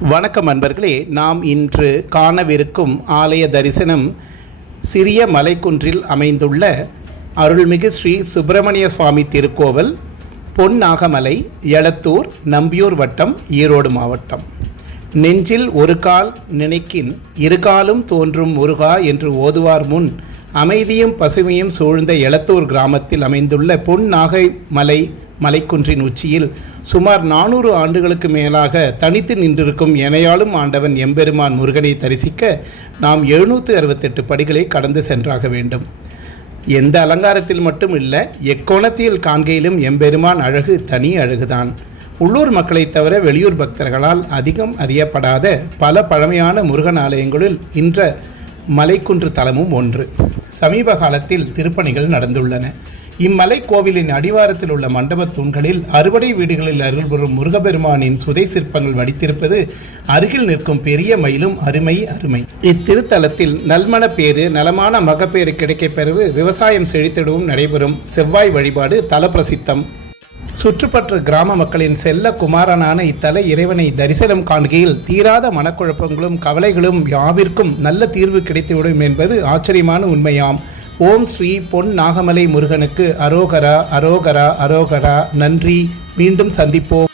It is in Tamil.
வணக்கம் அன்பர்களே, நாம் இன்று காணவிருக்கும் ஆலய தரிசனம் சிறிய மலைக்குன்றில் அமைந்துள்ள அருள்மிகு ஸ்ரீ சுப்பிரமணிய சுவாமி திருக்கோவில், பொன்னாகமலை, எளத்தூர், நம்பியூர் வட்டம், ஈரோடு மாவட்டம். நெஞ்சில் ஒரு கால் நினைக்கின் இருகாலும் தோன்றும் முருகா என்று ஓதுவார் முன் அமைதியும் பசுமையும் சூழ்ந்த எளத்தூர் கிராமத்தில் அமைந்துள்ள பொன்னாகமலை மலைக்குன்றின் உச்சியில் சுமார் 400 ஆண்டுகளுக்கு மேலாக தனித்து நின்றிருக்கும் எனையாளும் ஆண்டவன் எம்பெருமான் முருகனை தரிசிக்க நாம் 768 படிகளை கடந்து சென்றாக வேண்டும். எந்த அலங்காரத்தில் மட்டும் இல்லை, எக்கோணத்தில் காண்கையிலும் எம்பெருமான் அழகு தனி அழகுதான். உள்ளூர் மக்களைத் தவிர வெளியூர் பக்தர்களால் அதிகம் அறியப்படாத பல பழமையான முருகன் ஆலயங்களில் இன்ற மலைக்குன்று தலமும் ஒன்று. சமீப காலத்தில் திருப்பணிகள் நடந்துள்ளன. இம்மலை கோவிலின் அடிவாரத்தில் உள்ள மண்டபத் தூண்களில் அறுபடை வீடுகளில் அருள்புறும் முருகபெருமானின் சுதை சிற்பங்கள் வடித்திருப்பது அருகில் நிற்கும் பெரிய மயிலும் அருமை. இத்திருத்தலத்தில் நல்மண பேறு, நலமான மகப்பேறு கிடைக்கப் பெறுவது, விவசாயம் செழித்திடவும் நடைபெறும் செவ்வாய் வழிபாடு தல பிரசித்தம். சுற்றுப்பற்ற கிராம மக்களின் செல்ல குமாரனான இத்தல இறைவனை தரிசனம் காண்கையில் தீராத மனக்குழப்பங்களும் கவலைகளும் யாவிற்கும் நல்ல தீர்வு கிடைத்துவிடும் என்பது ஆச்சரியமான உண்மையாம். ஓம் ஸ்ரீ பொன் நாகமலை முருகனுக்கு அரோகரா, அரோகரா, அரோகரா. நன்றி. மீண்டும் சந்திப்போம்.